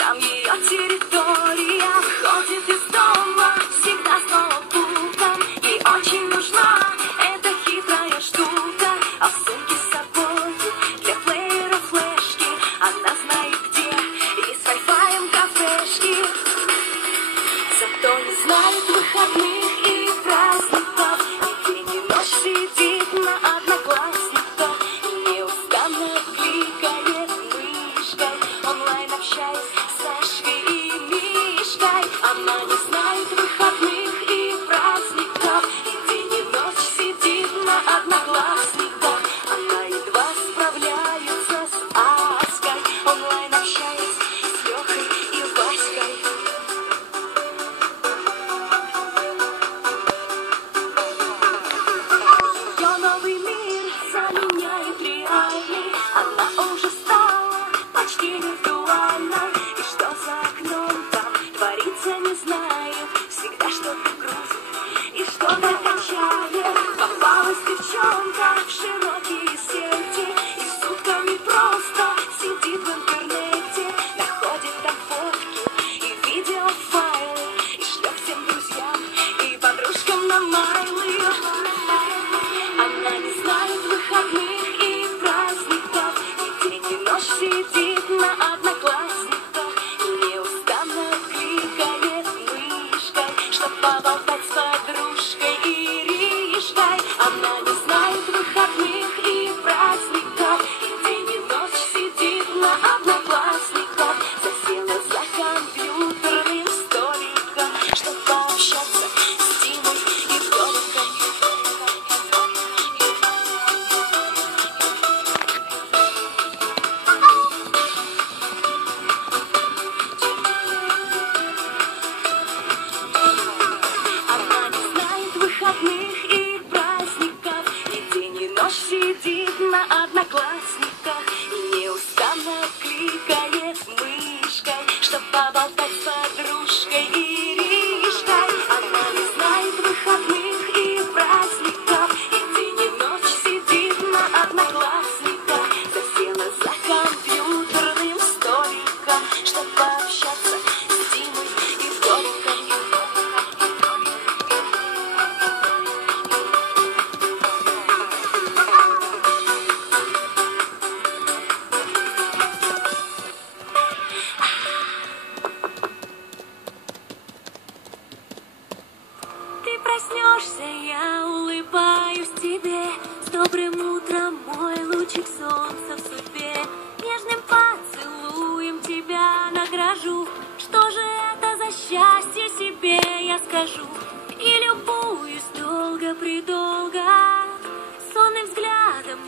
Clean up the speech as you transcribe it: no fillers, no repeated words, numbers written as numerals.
там ее территория. Ходит из дома всегда с ноутбуком. Ей очень нужна эта хитрая штука. А в сумке с собой для плеера флешки. Она знает где и с вайфаем кафешки. Зато не знает выходных и праздников. И день и ночь сидит на одноклассниках. Неустанно кликает мышкой, онлайн общаясь с Сашкой и Мишкой. Она не знает выходных и праздников. И день и ночь сидит на одноклассниках. Она едва справляется с Аской, онлайн общаясь с Лехой и Васькой. Ее новый мир заменяет реальный. Она уже стала почти виртуальной. И что за окном там творится, не знает. Всегда что-то грузит и что-то качает. Попалась девчонка в широкие сети и сутками просто сидит в интернете. Находит там фотки и видеофайлы и шлет всем друзьям и подружкам на майлы. Она не знает выходных и праздников. И день и ночь сидит на одноклассниках. Неустанно кликает мышкой, чтоб поболтать с подружкой Иришкой. Она не знает выходных и праздников. И день и ночь сидит на одноклассниках. Засела за компьютерным столиком, чтоб пообщаться с Димой и Толикой. Она не знает выходных и праздников. И день и ночь сидит на одноклассниках. Неустанно кликает мышкой, чтоб поболтать с подружкой Иришкой. Она не знает выходных и праздников. И день и ночь сидит на одноклассниках. Засела за компьютерным столиком, чтоб пообщаться с Димой и Толикой. Ты проснешься, я улыбаюсь тебе. С добрым утром, мой лучик солнца в судьбе. Нежным поцелуем тебя награжу. Что же это за счастье себе я скажу? И любуюсь долго-предолго сонным взглядом.